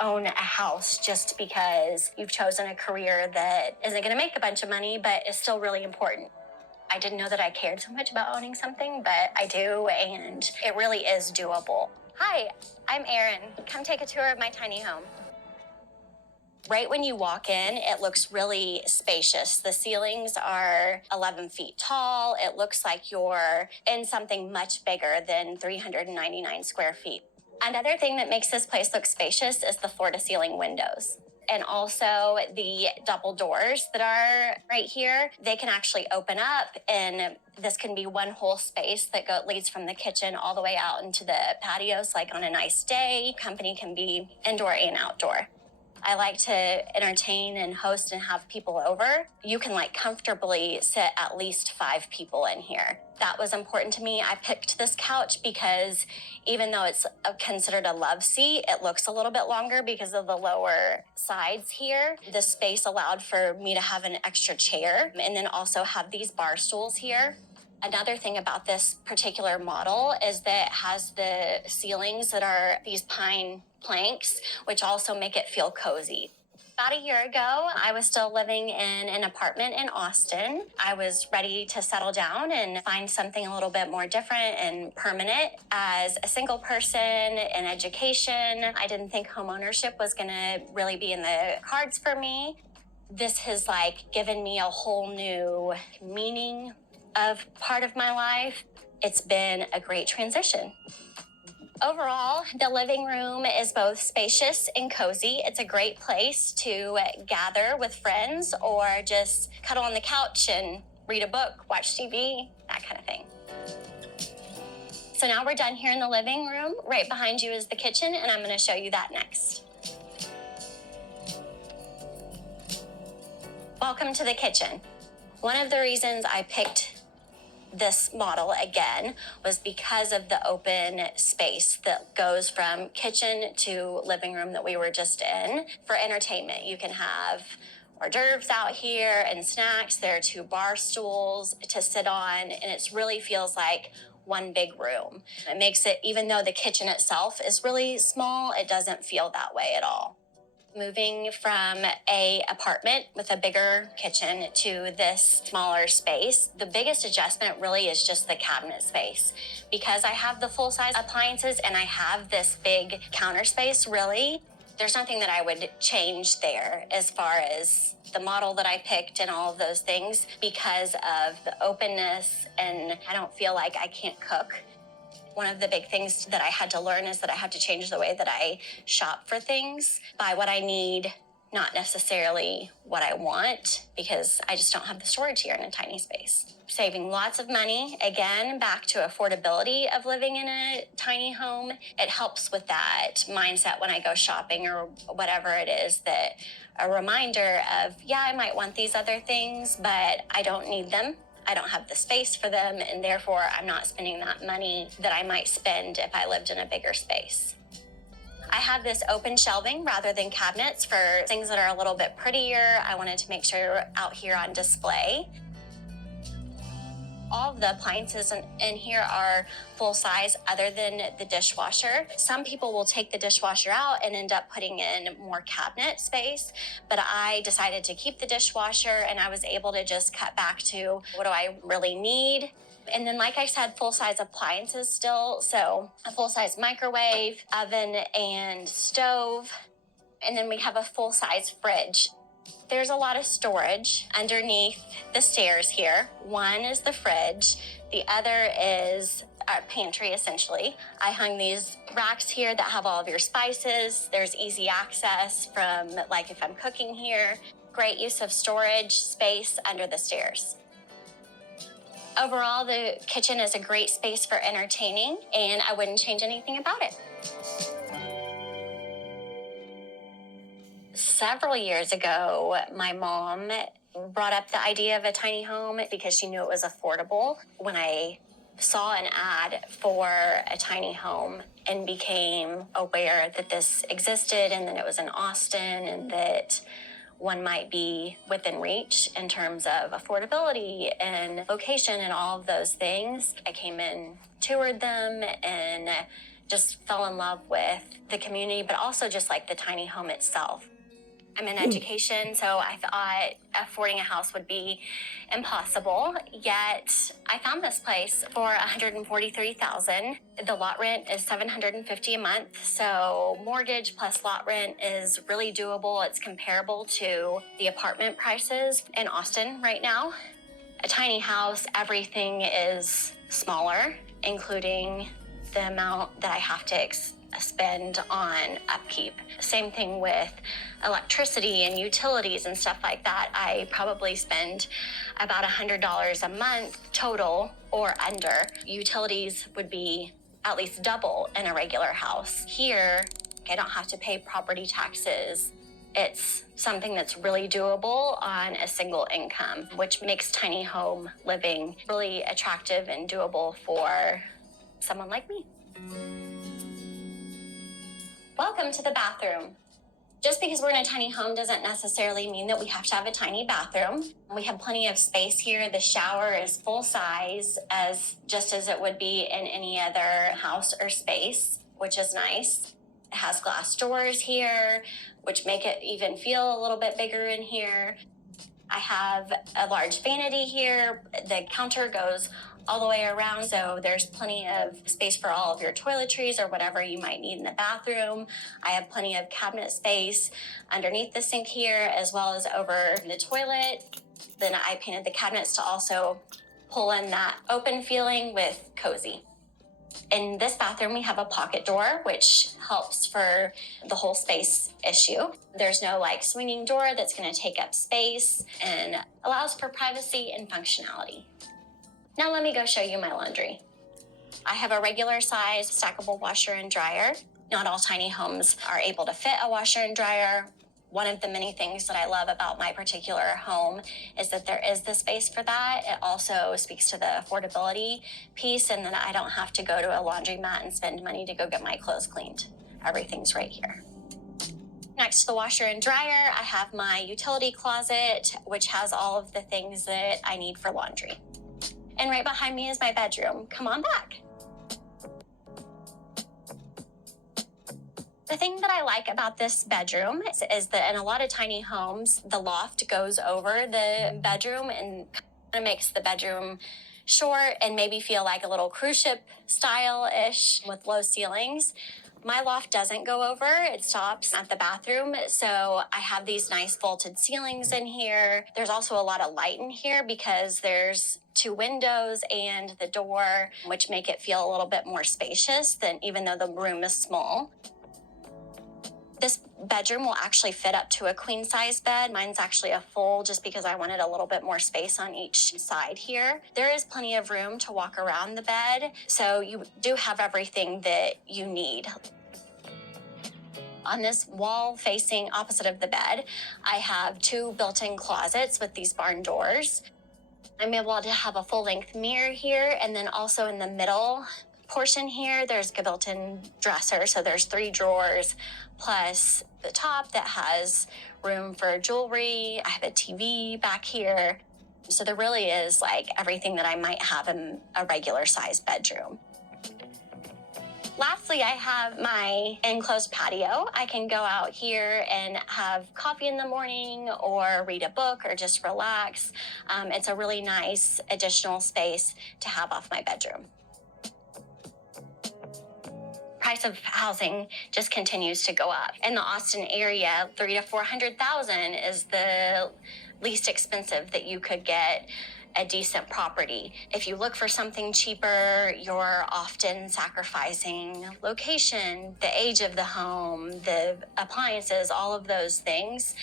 own a house just because you've chosen a career that isn't going to make a bunch of money, but is still really important. I didn't know that I cared so much about owning something, but I do, and it really is doable. Hi, I'm Erin. Come take a tour of my tiny home. Right when you walk in, it looks really spacious. The ceilings are 11 feet tall. It looks like you're in something much bigger than 399 square feet. Another thing that makes this place look spacious is the floor-to-ceiling windows. And also the double doors that are right here, they can actually open up, and this can be one whole space that leads from the kitchen all the way out into the patios. Like on a nice day, company can be indoor and outdoor. I like to entertain and host and have people over. You can comfortably sit at least 5 people in here. That was important to me. I picked this couch because even though it's considered a love seat, it looks a little bit longer because of the lower sides here. The space allowed for me to have an extra chair and then also have these bar stools here. Another thing about this particular model is that it has the ceilings that are these pine planks, which also make it feel cozy. About a year ago, I was still living in an apartment in Austin. I was ready to settle down and find something a little bit more different and permanent. As a single person in education, I didn't think homeownership was going to really be in the cards for me. This has given me a whole new meaning of part of my life. It's been a great transition. Overall, the living room is both spacious and cozy. It's a great place to gather with friends or just cuddle on the couch and read a book, watch TV, that kind of thing. So now we're done here in the living room. Right behind you is the kitchen, and I'm going to show you that next. Welcome to the kitchen. One of the reasons I picked this model again was because of the open space that goes from kitchen to living room that we were just in. For entertainment, you can have hors d'oeuvres out here and snacks. There are 2 bar stools to sit on, and it really feels like one big room. It makes it, even though the kitchen itself is really small, it doesn't feel that way at all. Moving from an apartment with a bigger kitchen to this smaller space, the biggest adjustment really is just the cabinet space. Because I have the full-size appliances and I have this big counter space, really, there's nothing that I would change there as far as the model that I picked and all of those things because of the openness, and I don't feel like I can't cook. One of the big things that I had to learn is that I have to change the way that I shop for things, buy what I need, not necessarily what I want, because I just don't have the storage here in a tiny space. Saving lots of money, again, back to affordability of living in a tiny home. It helps with that mindset when I go shopping or whatever it is, that a reminder of, yeah, I might want these other things, but I don't need them. I don't have the space for them, and therefore I'm not spending that money that I might spend if I lived in a bigger space. I have this open shelving rather than cabinets for things that are a little bit prettier. I wanted to make sure out here on display. All of the appliances in here are full size other than the dishwasher. Some people will take the dishwasher out and end up putting in more cabinet space, but I decided to keep the dishwasher, and I was able to just cut back to what do I really need. And then, like I said, full-size appliances still. So a full-size microwave, oven, and stove. And then we have a full-size fridge. There's a lot of storage underneath the stairs here. One is the fridge. The other is our pantry, essentially. I hung these racks here that have all of your spices. There's easy access from, if I'm cooking here. Great use of storage space under the stairs. Overall, the kitchen is a great space for entertaining, and I wouldn't change anything about it. Several years ago, my mom brought up the idea of a tiny home because she knew it was affordable. When I saw an ad for a tiny home and became aware that this existed and that it was in Austin and that one might be within reach in terms of affordability and location and all of those things, I came in, toured them, and Just fell in love with the community, but also just like the tiny home itself. I'm in education, so I thought affording a house would be impossible. Yet I found this place for $143,000. The lot rent is $750 a month, so mortgage plus lot rent is really doable. It's comparable to the apartment prices in Austin right now. A tiny house, everything is smaller, including the amount that I have to spend on upkeep. Same thing with electricity and utilities and stuff like that. I probably spend about $100 a month total or under. Utilities would be at least double in a regular house. Here, I don't have to pay property taxes. It's something that's really doable on a single income, which makes tiny home living really attractive and doable for someone like me. Welcome to the bathroom. Just because we're in a tiny home doesn't necessarily mean that we have to have a tiny bathroom. We have plenty of space here. The shower is full size, just as it would be in any other house or space, which is nice. It has glass doors here, which make it even feel a little bit bigger in here. I have a large vanity here. The counter goes all the way around, so there's plenty of space for all of your toiletries or whatever you might need in the bathroom. I have plenty of cabinet space underneath the sink here, as well as over the toilet. Then I painted the cabinets to also pull in that open feeling with cozy. In this bathroom, we have a pocket door, which helps for the whole space issue. There's no swinging door that's going to take up space and allows for privacy and functionality. Now let me go show you my laundry. I have a regular size stackable washer and dryer. Not all tiny homes are able to fit a washer and dryer. One of the many things that I love about my particular home is that there is the space for that. It also speaks to the affordability piece, and that I don't have to go to a laundromat and spend money to go get my clothes cleaned. Everything's right here. Next to the washer and dryer, I have my utility closet, which has all of the things that I need for laundry. And right behind me is my bedroom. Come on back. The thing that I like about this bedroom is that in a lot of tiny homes, the loft goes over the bedroom and kind of makes the bedroom short and maybe feel like a little cruise ship style-ish with low ceilings. My loft doesn't go over, it stops at the bathroom, so I have these nice vaulted ceilings in here. There's also a lot of light in here because there's 2 windows and the door, which make it feel a little bit more spacious than even though the room is small. This bedroom will actually fit up to a queen size bed. Mine's actually a full just because I wanted a little bit more space on each side here. There is plenty of room to walk around the bed, so you do have everything that you need. On this wall facing opposite of the bed, I have 2 built-in closets with these barn doors. I'm able to have a full-length mirror here, and then also in the middle portion here, there's a built-in dresser, so there's 3 drawers, plus the top that has room for jewelry. I have a TV back here. So there really is everything that I might have in a regular size bedroom. Lastly, I have my enclosed patio. I can go out here and have coffee in the morning or read a book or just relax. It's a really nice additional space to have off my bedroom. Price of housing just continues to go up. In the Austin area, $300,000 to $400,000 is the least expensive that you could get a decent property. If you look for something cheaper, you're often sacrificing location, the age of the home, the appliances, all of those things.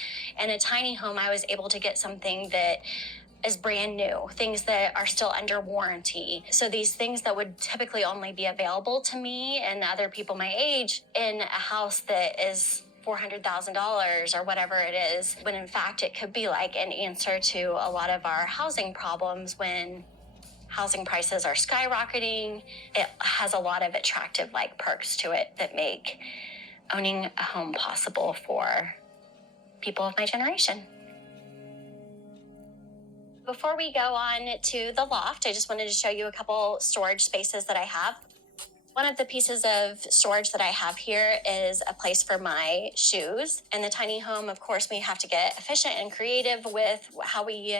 In a tiny home, I was able to get something that is brand new, things that are still under warranty. So these things that would typically only be available to me and other people my age in a house that is $400,000 or whatever it is, when in fact it could be an answer to a lot of our housing problems when housing prices are skyrocketing. It has a lot of attractive perks to it that make owning a home possible for people of my generation. Before we go on to the loft, I just wanted to show you a couple storage spaces that I have. One of the pieces of storage that I have here is a place for my shoes. In the tiny home, of course, we have to get efficient and creative with how we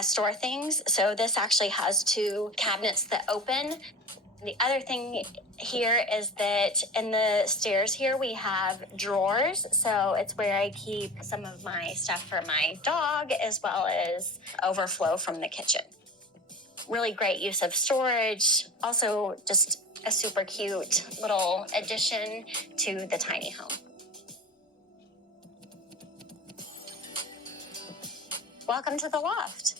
store things. So this actually has two cabinets that open. The other thing here is that in the stairs here, we have drawers. So it's where I keep some of my stuff for my dog, as well as overflow from the kitchen. Really great use of storage. Also, just a super cute little addition to the tiny home. Welcome to the loft.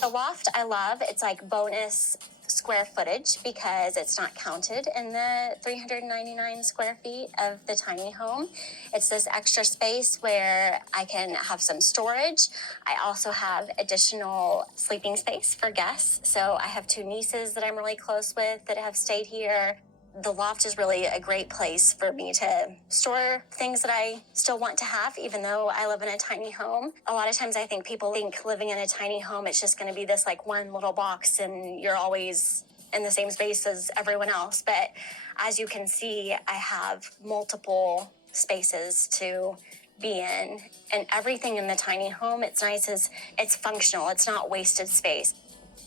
The loft I love. It's like bonus square footage because it's not counted in the 399 square feet of the tiny home. It's this extra space where I can have some storage. I also have additional sleeping space for guests. So I have two nieces that I'm really close with that have stayed here. The loft is really a great place for me to store things that I still want to have, even though I live in a tiny home. A lot of times I think people think living in a tiny home, it's just going to be this like one little box and you're always in the same space as everyone else. But as you can see, I have multiple spaces to be in, and everything in the tiny home, it's nice is it's functional. It's not wasted space.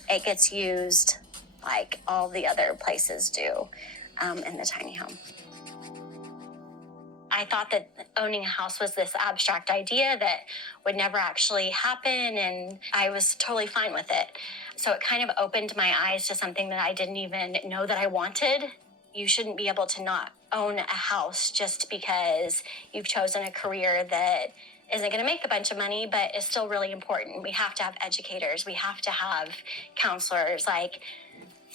It gets used like all the other places do. In the tiny home. I thought that owning a house was this abstract idea that would never actually happen, and I was totally fine with it. So it kind of opened my eyes to something that I didn't even know that I wanted. You shouldn't be able to not own a house just because you've chosen a career that isn't going to make a bunch of money, but is still really important. We have to have educators. We have to have counselors. Like,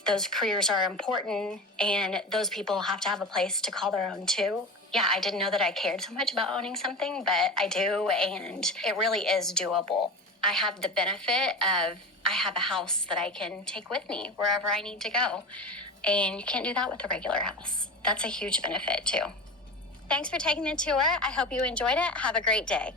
those careers are important, and those people have to have a place to call their own too. Yeah, I didn't know that I cared so much about owning something, but I do, and it really is doable. I have the benefit of I have a house that I can take with me wherever I need to go, and you can't do that with a regular house. That's a huge benefit too. Thanks for taking the tour. I hope you enjoyed it. Have a great day.